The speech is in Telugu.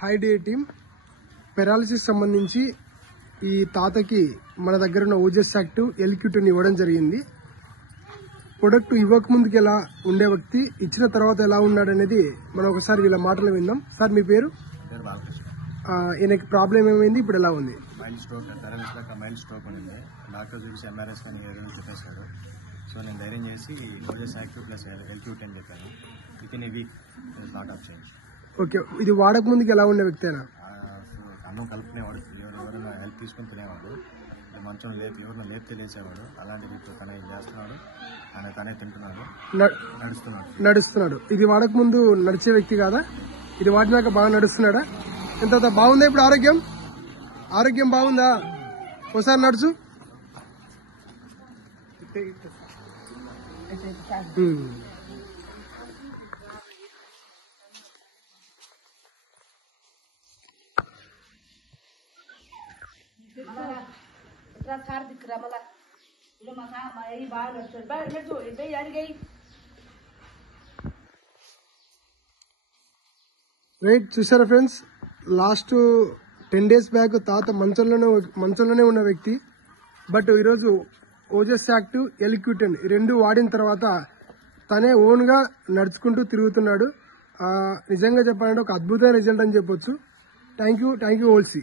హై డే టీమ్ పెరాలసిస్ సంబంధించి ఈ తాతకి మన దగ్గర ఉన్న ఓజస్ యాక్టివ్ ఎల్క్యూటిన్ ఇవ్వడం జరిగింది. ప్రొడక్ట్ ఇవ్వక ముందుకు ఎలా ఉండే వ్యక్తి, ఇచ్చిన తర్వాత ఎలా ఉన్నాడు అనేది మనం ఒకసారి వీళ్ళ మాటలు విందాం. సార్ మీ పేరు? ఈయనకి ప్రాబ్లం ఏమైంది, ఇప్పుడు ఎలా ఉంది? మైల్డ్ స్ట్రోక్, మైల్డ్ స్ట్రోక్ ఉండింది. డాక్టర్ చూసి ఎంఆర్ఐ స్కానింగ్ ఏదైనా చెప్పేశారు. సో నేను ధైర్యం చేసి ఓజస్ యాక్టివ్ ప్లస్ ఎల్క్యూటిన్ చెప్పాను. With in a week lot of change. Okay, ఇది వాడక ముందుకు ఎలా ఉండే వ్యక్తేనా? అన్నం కలుపుకునేవాడు, ఎవరైనా హెల్ప్ తీసుకుని తినేవాడు, మంచం ఎవరినో లేపితే లేచేవాడు. అలాంటివి ఇప్పుడు తనే చేస్తున్నాడు, తనే తింటున్నాడు, నడుస్తున్నాడు. ఇది వాడక ముందు నడిచే వ్యక్తి కాదా? ఇది వాడినాక బాగా నడుస్తున్నాడా? ఎంత బాగుందా ఇప్పుడు? ఆరోగ్యం బాగుందా? ఒకసారి నడుచు. రైట్, చూసారా ఫ్రెండ్స్, లాస్ట్ 10 days బ్యాక్ తాత మంచంలోనే ఉన్న వ్యక్తి, బట్ ఈరోజు ఓజస్ యాక్టివ్ ఎల్క్యూటిన్ ఈ రెండు వాడిన తర్వాత తనే ఓన్ గా నడుచుకుంటూ తిరుగుతున్నాడు. నిజంగా చెప్పాలంటే ఒక అద్భుతమైన రిజల్ట్ అని చెప్పొచ్చు. Thank you ఓల్సీ.